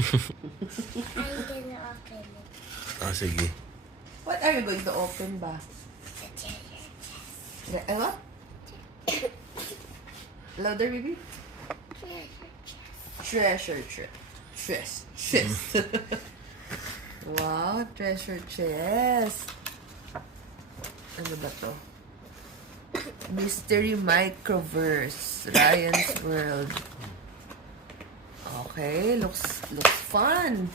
I'm gonna open it. Ah, sige. What are you going to open ba? The treasure chest. What? Louder, baby? Treasure chest. Chest. Wow, treasure chest. Ano ba to? Mystery Microverse. Ryan's World. Okay, looks fun.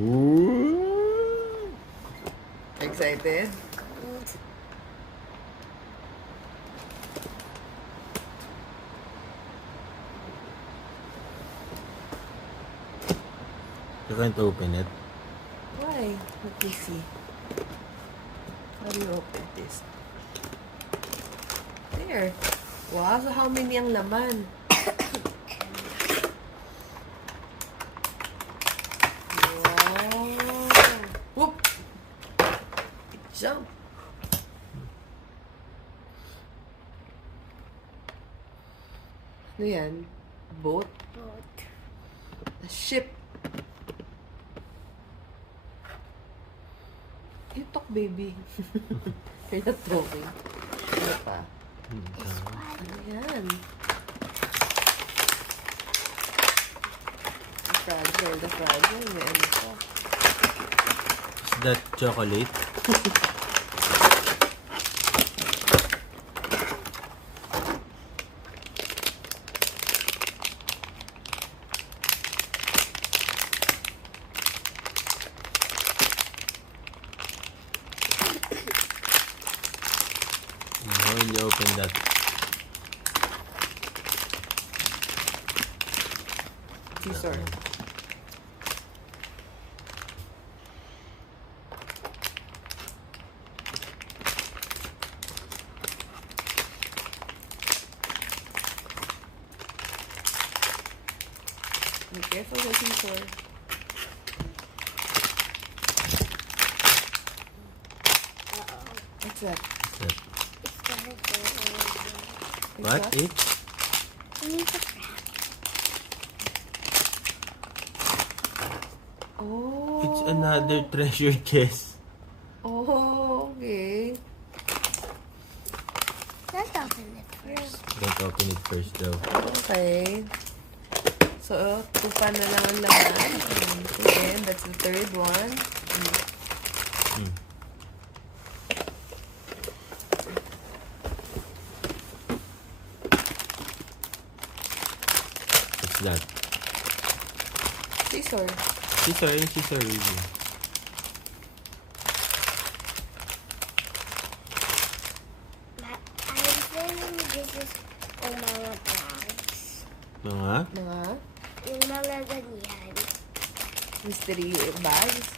Ooh. Excited? You can't open it. Why? Let me see. How do you open this? There. Wow, so how many ang laman? Wow. Whoop! It jumped. Ano yan? Boat? Boat. A ship. You talk, baby. You're not talking. Ano pa? This one. Ano yan? The fragile. May ano pa. Is that chocolate? How will you open that? Scissor. Be careful with scissor. Uh-oh. What's that? That. It's gonna go over. What? It? We need to grab. Oh. It's another treasure chest. Oh, okay. Let's open it first. Don't open it first though. Okay. So, tupa na lang ang laman. Okay, that's the third one. What's that? Scissor. Scissor and scissor really. I'm thinking this is yung mga bags. Mga? Mga Yung mga ganyan. mystery bags.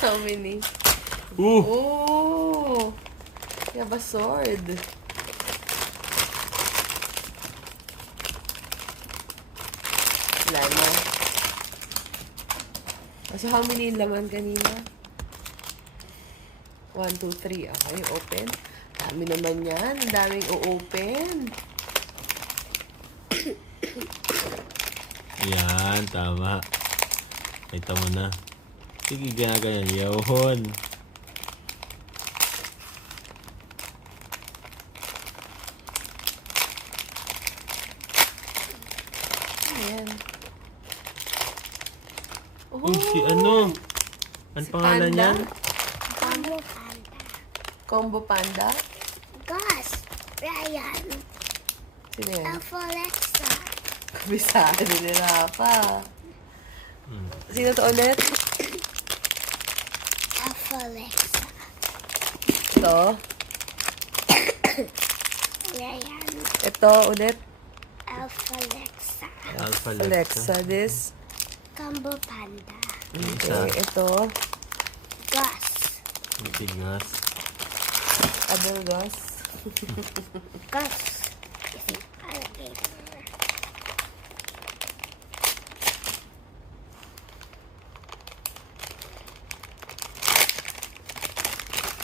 How many? Ooh! Oh! You have a sword. Wala na. So, how many laman kanina? 1, 2, 3. Okay, open. Dami naman yan. Ang daming o-open. Yan, tama. Kita mo na. Sige, ganaganyan. Yawon. Ayan. Uy, si ano? Ano Si pangalan Panda? niyan? Combo Panda. Combo Panda? Gus. Ryan. Sino yan? Alpha Alexa. Kabisado ni Rafa. Hmm. Sino to ulit? Alpha Alexa. Ito. Ryan. Ito ulit. Alpha Alexa. Alpha Alexa. This. Combo Panda. Okay. Ito. Gus. Bigas. Other Gus. Gus is an alligator.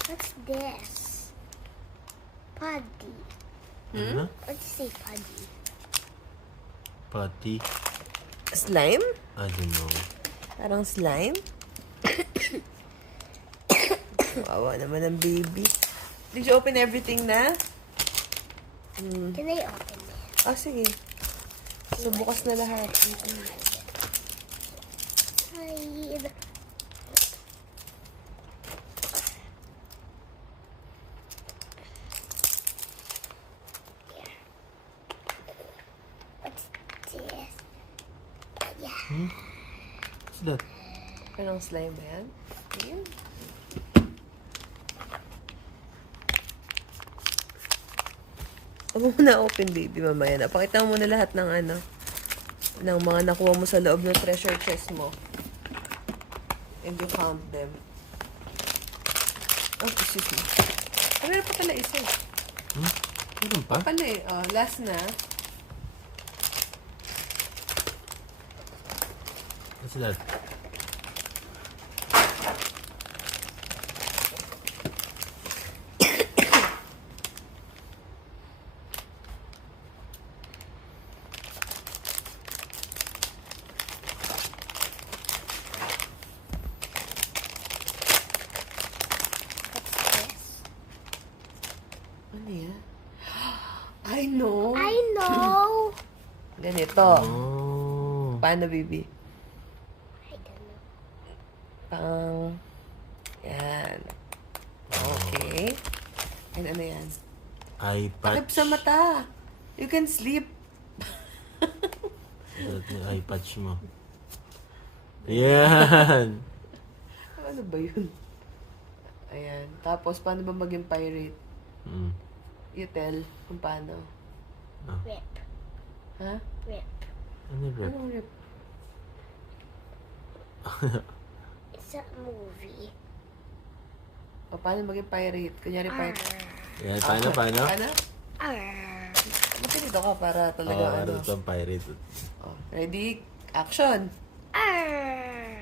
What's this? Puddy. Ano? Let's say Puddy. Pati. Slime? I don't know. Parang slime? Wawa naman ang baby. Did you open everything na? Can I open it? Oh, sige. So, bukas na lahat. Hide. What's this? Yeah. What's that? Anong slime ba yan? Ayan. Huwag mo na open, baby, mamaya na. Pakita mo muna lahat ng ano, ng mga nakuha mo sa loob ng treasure chest mo. And you count them. Oh, excuse me. Ah, meron pa pala isa. Meron pa? Pala eh. Oh, last na. What's that? Ano yan? I know. I know. Ganito. Oh. Paano, baby? I don't know. Pang... Yan. Okay. And ano yan? Eye Takip patch. sa mata. You can sleep. Suot yung eye patch mo. Yan. Ano ba yun? Ayan. Tapos, paano ba maging pirate? Mm. You tell kung paano. Rip. Ha? Rip. Ano rep? Anong rip? It's a movie. O, paano maging pirate? Kunyari pirate. Yan, paano? Paano? Arr. Matinito ka para talaga Oh, ano. ano itong pirate? Oh, ready? Action! Arr.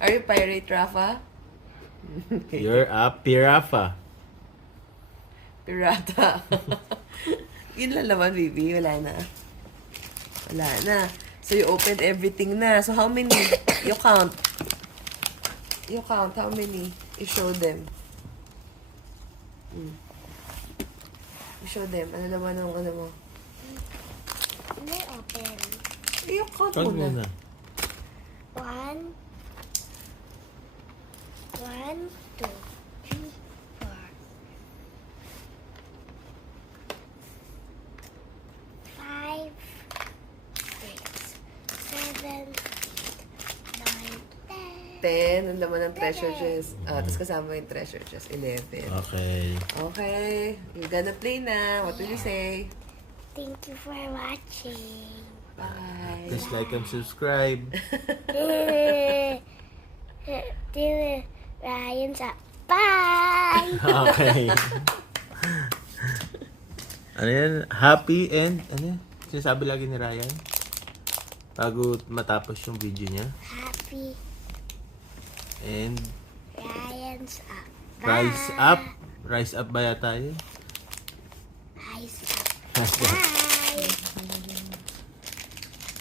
Are you pirate, Rafa? You're a pirata. Pirata. Yun lang naman, baby. Wala na. Wala na. So, you opened everything na. So, how many? You count. You count. How many? You show them. You show them. Ano naman ang ano mo? Can I open? You count Pag mo mo na. na. One, two, three, four, 5, 6, 7, 8, 9, 10. 10. Ang laman ng treasure chest. Tapos kasama yung treasure chest. 11. Okay. Okay. You're gonna play na. What will you say? Thank you for watching. Bye. Please like and subscribe. Ryan's up. Bye! Okay. Ano yan? Happy and... Ano yan? Sinasabi lagi ni Ryan? Bago matapos yung video niya. Happy And... Ryan's up. Rise up. Rise up ba yata yun? Rise up. Bye!